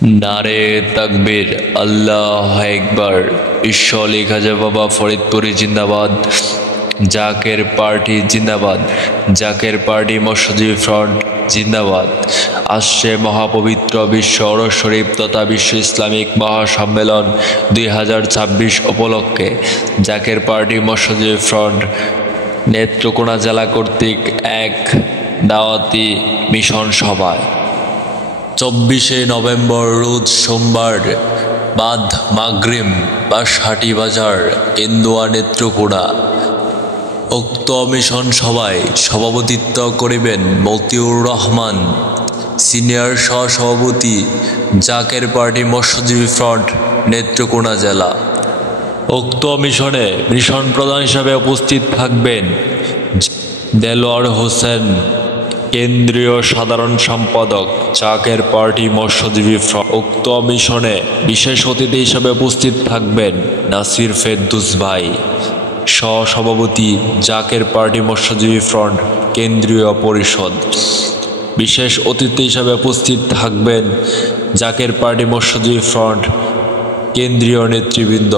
नारे तकबीर अल्लाह एकबर। ঈশ্বরী খাজা বাবা ফরিদপুরি জিন্দাবাদ। জাকের পার্টি জিন্দাবাদ। জাকের পার্টি মৎস্যজীবী ফ্রন্ট জিন্দাবাদ। আসছে মহাপবিত্র বিশ্ব ওরস শরীফ তথা বিশ্ব ইসলামিক মহাসম্মেলন 2026 উপলক্ষে জাকের পার্টি মৎস্যজীবী ফ্রন্ট নেত্রকোনা জেলা কর্তৃক এক দাওয়াতি মিশন সভায় 24 নভেম্বর রোজ সোমবার বাদ মাগরিব বাঁশহাটি বাজার ইন্দোয়া নেত্রকোনা। উক্ত মিশন সভায় সভাপতিত্ব করিবেন মতিউর রহমান, সিনিয়র সহসভাপতি, জাকের পার্টি মৎস্যজীবী ফ্রন্ট নেত্রকোনা জেলা। উক্ত মিশনে মিশন প্রধান হিসাবে উপস্থিত থাকবেন দেলোয়ার হোসেন, কেন্দ্রীয় সাধারণ সম্পাদক, জাকের পার্টি মৎস্যজীবী ফ্রন্ট। উক্ত মিশনে বিশেষ অতিথি হিসেবে উপস্থিত থাকবেন নাসির ফেরদৌস ভাই, সহসভাপতি, জাকের পার্টি মৎস্যজীবী ফ্রন্ট কেন্দ্রীয় পরিষদ। বিশেষ অতিথি হিসেবে উপস্থিত থাকবেন জাকের পার্টি মৎস্যজীবী ফ্রন্ট কেন্দ্রীয় নেতৃবৃন্দ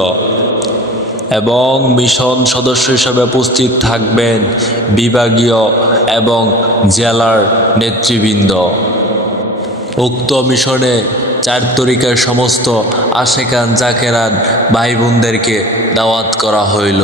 এবং মিশন সদস্য হিসেবে উপস্থিত থাকবেন বিভাগীয় এবং জেলার নেতৃবৃন্দ। উক্ত মিশনে 4 তরিকার সমস্ত আশেকান জাকেরান ভাই বোনদেরকে দাওয়াত করা হইল।